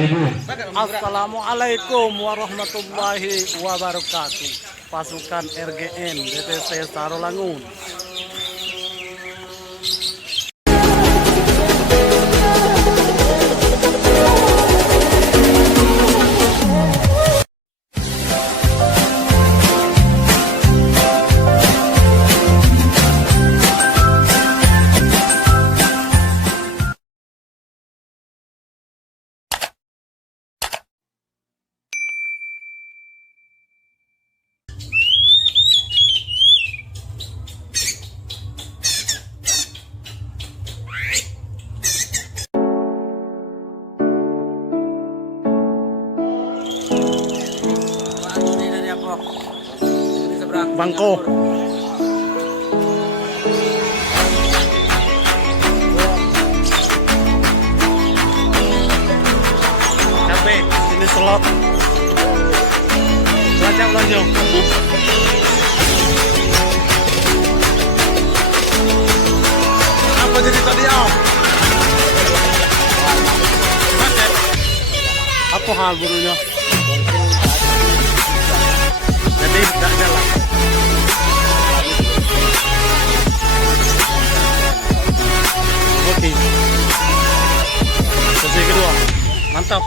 Assalamualaikum warahmatullahi wabarakatuh. Pasukan RGN DTC Sarolangun. Bangko. Capek, ini slot. Lacak lonjong. Apa jadi tadi om? Macet. Apa hal gurunya? Jadi tidak jalan. Oke. Sesi kedua. Mantap.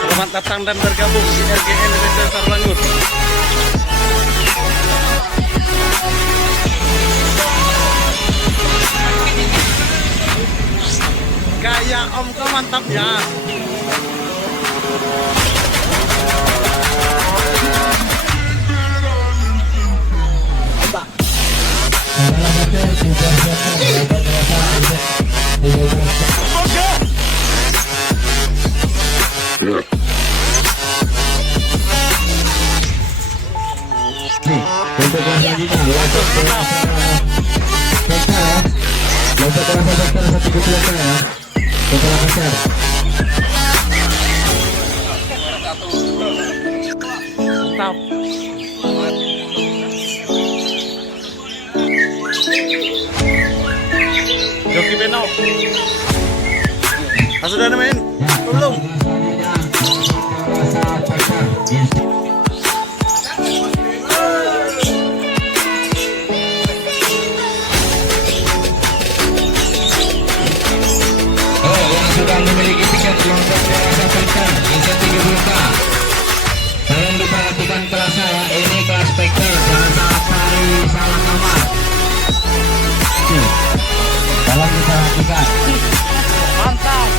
Selamat datang dan bergabung di RGN DTC Sarolangun. Gaya om kau mantap ya. Mantap. Joki Beno. Sudah main? Belum. Sudah memiliki tiket lonceng dewasa Spectre insentif dibuka. Tolong diperhatikan kelasnya ya, ini kelas Spectre, jangan salah cari salah nomor. Tolong diperhatikan. Mantap.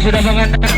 Sudah mengantar.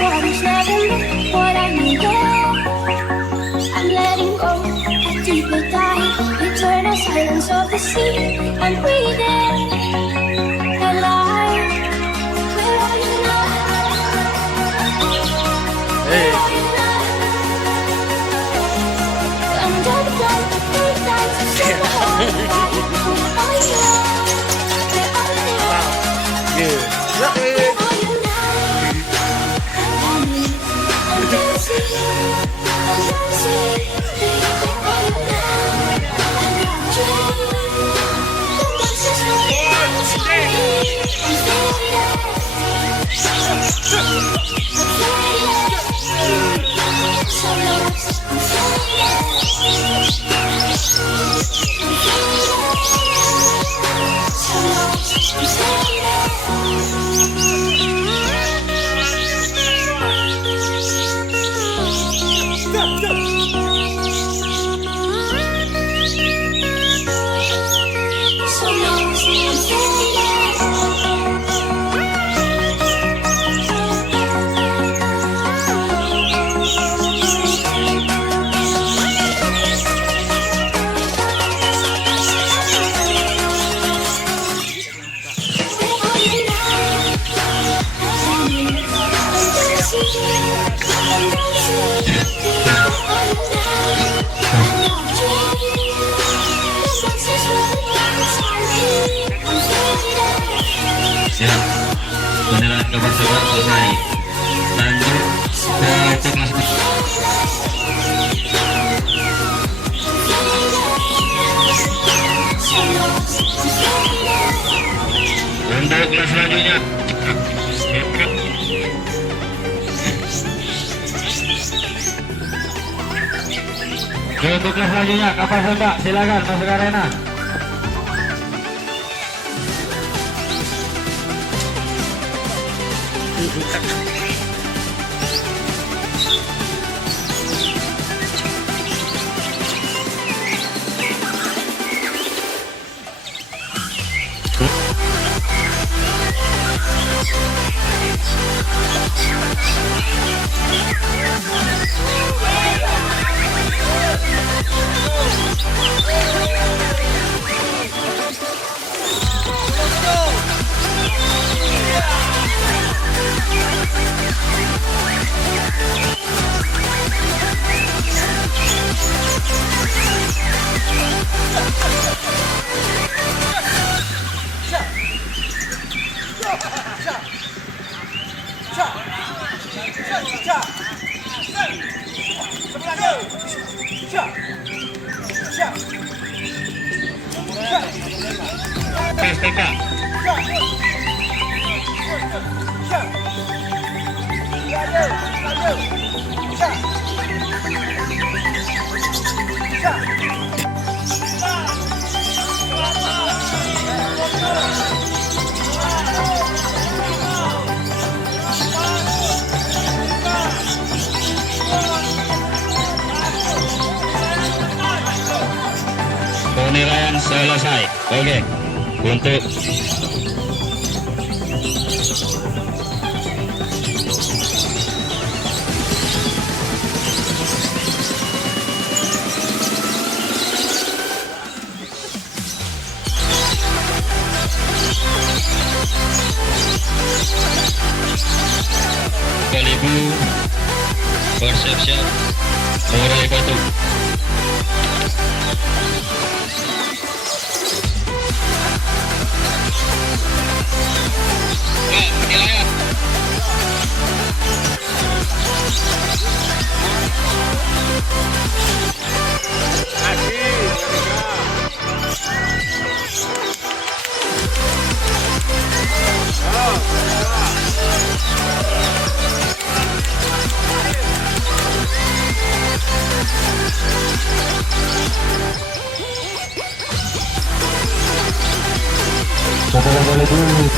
waters never look what I need now. I'm letting go, a deeper dive, eternal silence of the sea. I'm breathing alive. Where are you now? Hey. Where are you now? Under the blood, three times to set the heart right. Where are you now? Where are you now? Yeah. Where are you now? I'm dancing, I'm dancing. Where are you now? I'm dancing. The monsters will dance on me. I'm fading, so lost, I'm so lost, I'm so lost, I'm Ya, beneran kebersihan selesai. Lanjut ke kelas. Untuk kelas selanjutnya. Untuk kelas selanjutnya, kapal tembak, silakan masuk ke arena. PSTK. Penilaian selesai. Oke. Untuk Kalibu Perception Murai Batu. Penilaian Setelah boleh dulu